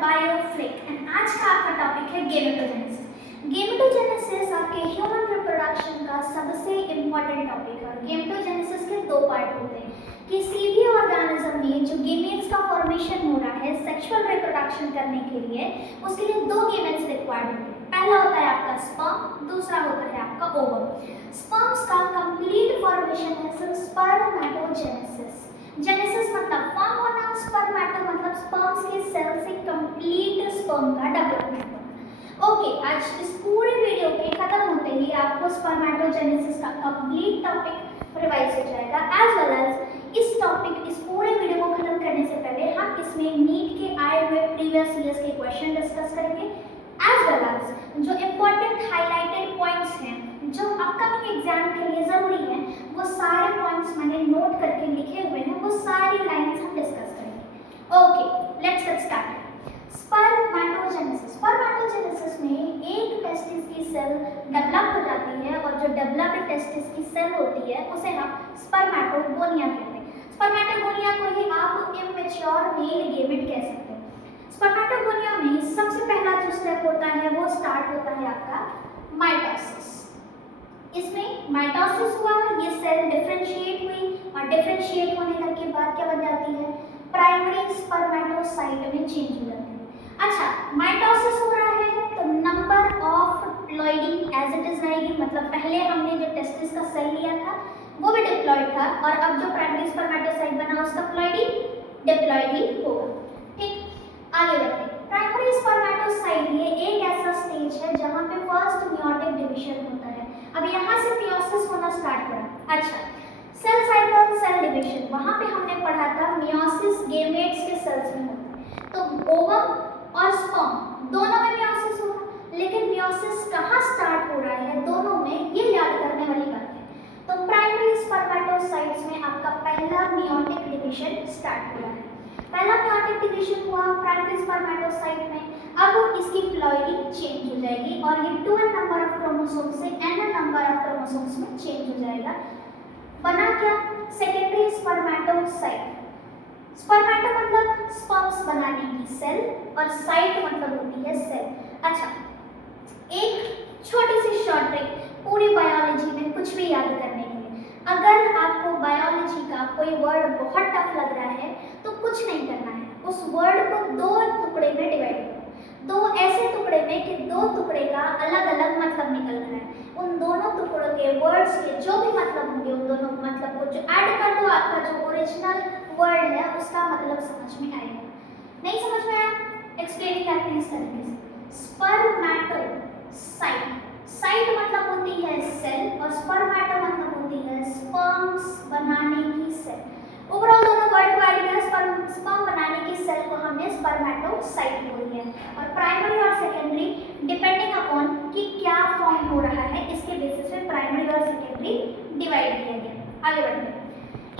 बायोफ्लिक and आज का आपका टॉपिक है गेमेटोजेनेसिस। गेमेटोजेनेसिस आपके ह्यूमन रिप्रोडक्शन का सबसे इम्पोर्टेंट टॉपिक है। गेमेटोजेनेसिस के दो पार्ट होते हैं। किसी भी ऑर्गेनिज्म में जो गेमेट्स का फॉर्मेशन हो रहा है सेक्सुअल रिप्रोडक्शन करने के लिए, उसके लिए दो गेमेट्स रिक्वायर्ड होते हैं। पहला होता है आपका स्पर्म, दूसरा होता है आपका ओवम। स्पर्म्स का कंप्लीट फॉर्मेशन है स्पर्मेटोजेनेसिस। जेनेसिस मतलब फॉर्म होना, स्पर्मेटो मतलब स्पर्म्स के सेल से कंप्लीट स्पर्म का डेवलपमेंट होना। ओके, आज इस पूरे वीडियो के खत्म होते ही आपको स्पर्मेटोजेनेसिस का कंप्लीट टॉपिक रिवाइज हो जाएगा। एज वेल एज इस टॉपिक इस पूरे वीडियो को खत्म करने से पहले हम इसमें नीट के आए हुए प्रीवियस ईयर्स के क्वेश्चन डिस्कस करेंगे। एज वेल एज जो इम्पोर्टेंट हाईलाइटेड पॉइंट्स हैं जो अपकमिंग एग्जाम के लिए जरूरी हैं, वो सारे पॉइंट्स मैंने नोट करके लिखे हुए हैं, वो सारी लाइंस हम डिस्कस करेंगे। Okay, let's get started. Spermatogenesis. Spermatogenesis में एक टेस्टिस की सेल डेवलप हो जाती है और जो डेवलप्ड टेस्टिस की सेल होती है उसे हम स्पर्मेटोगोनिया कहते हैं। स्पर्मेटोगोनिया को ही आप इमैच्योर मेल गेमेट कह सकते हैं। स्पर्मेटोगोनिया में सबसे पहला जो स्टेप होता है वो स्टार्ट होता है आपका माइटोसिस। इसमें माइटोसिस हुआ, ये सेल डिफरेंशिएट हुई और डिफरेंशिएट होने तक के बाद क्या बन जाती है, प्राइमरी स्पर्मेटोसाइट में चेंज हो जाती है। अच्छा, माइटोसिस हो रहा है तो number of ploidy as it is रहेगी, मतलब पहले हमने जो टेस्टिस का सेल लिया था वो भी डिप्लॉइड था और अब जो प्राइमरी स्पर्मेटोसाइट बना उसका प्लॉइडी डिप्लॉइड ही होगा। ठीक, आगे बढ़ते हैं। प्राइमरी स्पर्मेटोसाइट ये एक ऐसा स्टेज है जहां पे फर्स्ट मियोटिक डिवीजन होता है। अब यहाँ से मियोसिस होना स्टार्ट करा। अच्छा, सेल साइकिल, सेल डिवीजन, वहां पे हमने पढ़ा था मियोसिस गेमेट्स के सेल्स में होता है। तो ओवम और स्पर्म दोनों में मियोसिस होगा, लेकिन मियोसिस कहाँ स्टार्ट हो रहा है दोनों में, ये याद करने वाली बात है। तो प्राइमरी स्पर्मेटोसाइट्स में आपका पहला मियोटिक डिवीजन स्टार्ट हो रहा है। पहला मियोटिक डिवीजन हुआ प्राइमरी स्पर्मेटोसाइट में। अब इसकी प्लॉइडी चेंज हो जाएगी और ये 2n नंबर ऑफ क्रोमोसोम से n नंबर ऑफ क्रोमोसोम्स में चेंज हो जाएगा। बना क्या, सेकेंडरी स्पर्मेटोसाइट। स्पर्मेटो मतलब स्पर्म्स बनाने की सेल और साइट मतलब होती है सेल। अच्छा, एक छोटी सी शॉर्ट ट्रिक पूरी बायोलॉजी में कुछ भी याद करने के लिए। अगर आपको बायोलॉजी का कोई वर्ड बहुत टफ लग रहा है तो कुछ नहीं करना है, उस वर्ड को दो टुकड़े में डिवाइड करो। दो ऐसे टुकड़े में कि दो टुकड़े का अलग अलग मतलब निकल रहा है। उन दोनों टुकड़ों के वर्ड्स के जो भी मतलब होंगे उन दोनों मतलब को जो ऐड कर दो, आपका जो ओरिजिनल वर्ड है उसका मतलब समझ में आएगा। नहीं समझ में आया, एक्सप्लेन करते हैं इस तरीके से। स्पर्मेटोसाइट, साइट मतलब होती है सेल और स्पर्मेटो मतलब होती है स्पर्म्स बनाने की सेल। ओवरऑल दोनों वर्ड को ऐड किया, स्पर्म बनाने की सेल को हमने स्पर्मेटोसाइट बोल दिया। और प्राइमरी और सेकेंडरी डिपेंडिंग अपॉन कि क्या फॉर्म हो रहा है इसके बेसिस पे प्राइमरी और सेकेंडरी डिवाइड किया गया। आगे बढ़ते हैं।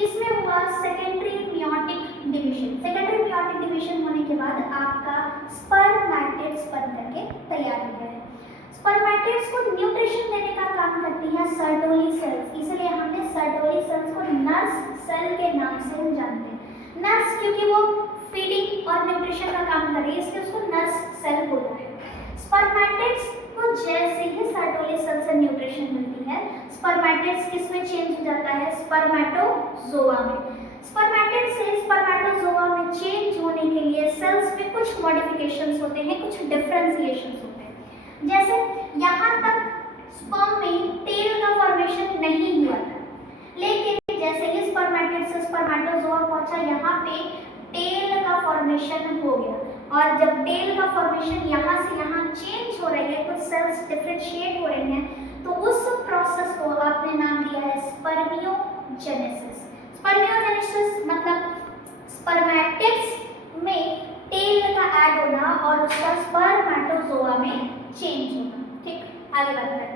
इसमें हुआ secondary meiotic division. Secondary meiotic division होने के बाद आपका स्पर्मेटिड्स बन करके तैयार हो गया है। स्पर्मेटिड्स को न्यूट्रिशन देने का काम करती है सर्टोली सेल्स, इसलिए हमने सर्टोली सेल्स को नर्स सेल के नाम से हम जानते हैं। नर्स क्योंकि वो फीडिंग और न्यूट्रिशन का काम कर रही है इसलिए उसको नर्स सेल बोलते हैं। स्पर्मेटिड्स को जैसे ही सर्टोली सेल से न्यूट्रिशन मिलती है, स्पर्मेटिड्स किस में चेंज हो जाता है, स्पर्मेटोजोआ में। स्पर्मेटिड से स्पर्मेटोजोआ में चेंज होने के लिए सेल्स में कुछ मॉडिफिकेशंस होते हैं, कुछ डिफरेंशिएशंस होते हैं। जैसे यहाँ तक स्पर्म में टेल का फॉर्मेशन नहीं हुआ था, लेकिन जैसे ही स्पर्मेटिड से स्पर्मेटोजोआ पहुंचा यहाँ पे टेल का फॉर्मेशन हो गया। और जब टेल का फॉर्मेशन यहाँ से यहाँ चेंज हो रही है, कुछ सेल्स डिफरेंशिएट हो रही हैं, तो उस प्रोसेस को आपने नाम दिया है स्पर्मियोजेनेसिस। स्पर्मियोजेनेसिस मतलब स्पर्मेटिड्स में टेल का ऐड होना और उसका स्पर्मेटोजोआ में चेंज होना। ठीक, आगे बात करते हैं।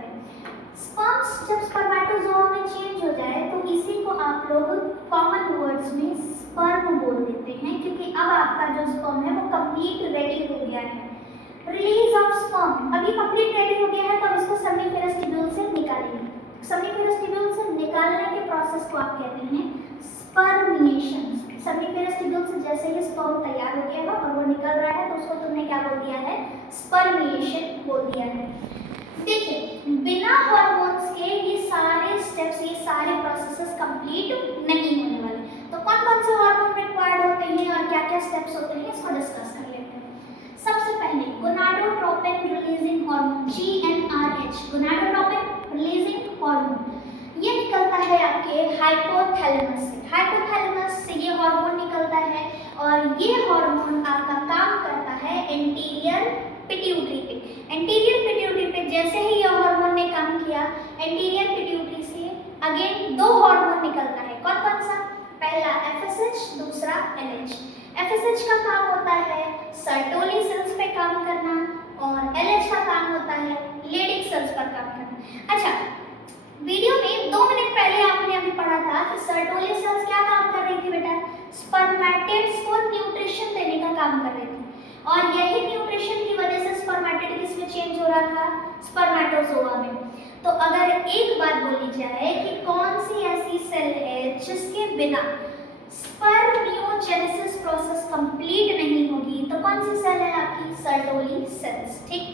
स्पर्म्स जब स्पर्मेटोजोआ में चेंज हो जाए तो इसी को आप लोग कॉमन वर्ड्स में स्पर्म बोल देते हैं, क्योंकि अब आपका जो स्पर्म है वो कंप्लीट रेडी हो गया है। रिलीज ऑफ स्पर्म, अभी कंप्लीट रेडी हो गया है तो अब इसको सेमिफेरस ट्यूब्यूल से निकालेंगे। सेमिफेरस ट्यूब्यूल से निकालने के प्रोसेस को आप कहते हैं स्पर्मिएशन। सेमिफेरस ट्यूब्यूल से जैसे ही स्पर्म तैयार हो गया है और वो निकल रहा है तो उसको तुमने क्या बोल दिया है, स्पर्मिएशन बोल दिया है। देखिए, बिना हार्मोन्स के ये सारे स्टेप्स, ये सारे प्रोसेसेस कंप्लीट नहीं होने वाले। तो कौन कौन से हार्मोन रिक्वायर्ड होते हैं और क्या क्या स्टेप्स होते हैं, इसको डिस्कस कर लेते हैं। सबसे पहले gonadotropin releasing hormone, GnRH, gonadotropin releasing hormone, ये निकलता है आपके हाइपोथैलेमस से। हाइपोथैलेमस से ये हार्मोन निकलता है और ये हार्मोन आपका काम करता है एंटीरियर पिट्यूटरी पे। एंटीरियर पिट्यूटरी पे जैसे ही ये हार्मोन ने काम किया, एंटीरियर पिट्यूटरी से अगेन दो हार्मोन निकलता है। कौन कौन सा, पहला FSH, दूसरा LH। FSH का काम होता है सर्टोली सेल्स पे काम करना और LH का काम होता है लेडिक सेल्स पर काम करना। अच्छा, वीडियो में 2 मिनट पहले आपने अभी पढ़ा था कि सर्टोली सेल्स क्या काम कर रही थी बेटा, स्पर्मेटिड्स को न्यूट्रिशन देने का काम कर रही थी और यही न्यूट्रिशन की वजह से स्पर्मेटिड किस में चेंज हो रहा था, स्पर्मेटोजोआ में। तो अगर एक बात बोली जाए कि कौन सी ऐसी सेल है जिसके बिना स्पर्मियोजेनेसिस प्रोसेस कंप्लीट नहीं होगी, तो कौन सी सेल है आपकी, सर्टोली सेल्स। ठीक,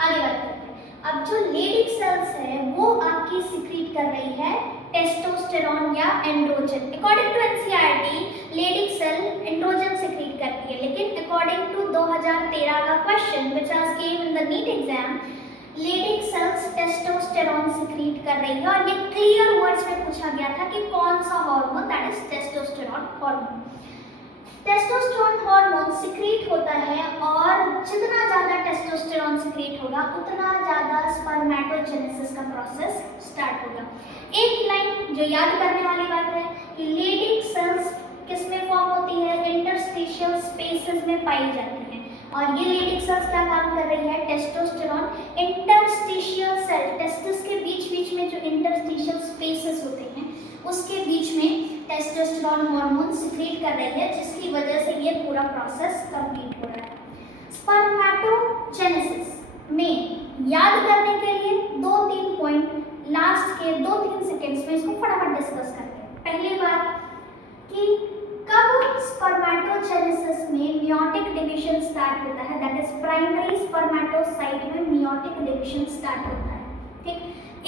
आगे बात करते हैं। अब जो लेडिक सेल्स है वो आपकी सिक्रीट कर रही है टेस्टोस्टेरॉन या androgen. According to NCERT Leydig cell androgen secrete करती है, लेकिन अकॉर्डिंग टू 2013 का question which was came in the NEET exam, Leydig cells testosterone secrete कर रही है और ये क्लियर वर्ड्स में पूछा गया था कि कौन सा hormone, that is testosterone hormone. Testosterone hormone secrete होता है और जितना ज़्यादा टेस्टोस्टेरॉन सिक्रीट होगा उतना ज़्यादा स्पर्मेटोजेनेसिस का प्रोसेस स्टार्ट होगा। एक लाइन जो याद करने वाली बात है कि लेडिक सेल्स किस में फॉर्म होती है, इंटरस्टिशियल स्पेसेस में पाई जाती हैं और ये लेडिक सेल्स क्या काम कर रही है, टेस्टोस्टेरॉन इंटरस्टिशियल सेल, टेस्टिस के बीच बीच में जो इंटरस्टिशियल स्पेसेस होते हैं उसके बीच में टेस्टोस्टेरॉन हार्मोन सिक्रीट कर रही है, जिसकी वजह से ये पूरा प्रोसेस कंप्लीट हो रहा है। स्पर्मेटोजेनेसिस में याद करने के लिए 2-3 पॉइंट लास्ट के 2-3 सेकेंड्स में इसको फटाफट डिस्कस करते हैं। पहली बात कि कब स्पर्मेटोजेनेसिस में मियोटिक डिवीजन स्टार्ट होता है, दैट इज प्राइमरी स्पर्मेटोसाइट में मियोटिक डिवीजन स्टार्ट होता है। ठीक,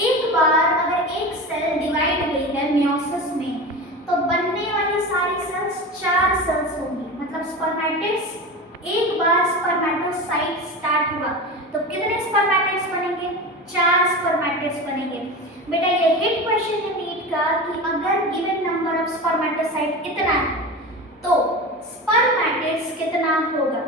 एक बार अगर एक सेल डिवाइड हुई है मियोसिस में तो बनने वाली सारी सेल्स 4 सेल्स होंगी, मतलब स्पर्मेटिड्स, एक बार स्पर्मेटोसाइट स्टार्ट हुआ तो कितने स्पर्मेटिड्स बनेंगे, 4 स्पर्मेटिड्स बनेंगे। बेटा ये हिट क्वेश्चन है नीट का कि अगर गिवन नंबर ऑफ स्पर्मेटोसाइट इतना है तो स्पर्मेटिड्स कितना होगा।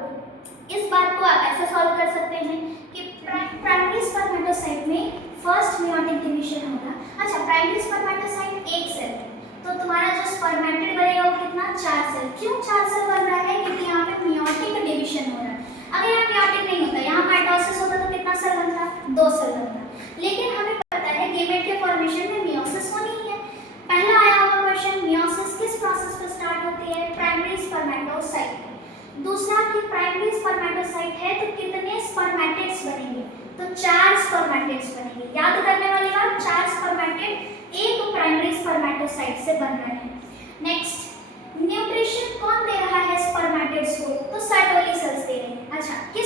इस बात को आप ऐसे सॉल्व कर सकते हैं कि प्राइमरी स्पर्मेटोसाइट में फर्स्ट मियोटिक डिवीजन होगा। अच्छा, प्राइमरी स्पर्मेटोसाइट एक सेल है तो तुम्हारा जो स्पर्मेटिड बनेगा वो कितना, 4 सेल। क्यों 4 सेल बन रहा है, क्योंकि यहाँ पे मियोटिक डिवीजन हो रहा है। अगर यहाँ मियोटिक नहीं होता, यहाँ माइटोसिस होता तो कितना सेल बनता, 2 सेल बनता। लेकिन हमें पता है गेमेट के फॉर्मेशन में मियोसिस होनी है। पहला आया हुआ क्वेश्चन, मियोसिस किस प्रोसेस पे स्टार्ट होती है, प्राइमरी स्पर्मेटोसाइट। दूसरा कि प्राइमरी स्पर्मेटोसाइट है तो कितने स्पर्मेटिड्स बनेंगे, तो 4 स्पर्मेटिड्स बनेंगे। याद करने वाली बात, 4 स्पर्मेटिड एक प्राइमरी स्पर्मेटोसाइट से बन रहे हैं। नेक्स्ट, न्यूट्रिशन कौन दे रहा है स्पर्मेटिड्स को, तो सर्टोली सेल्स दे रहे हैं। अच्छा, किस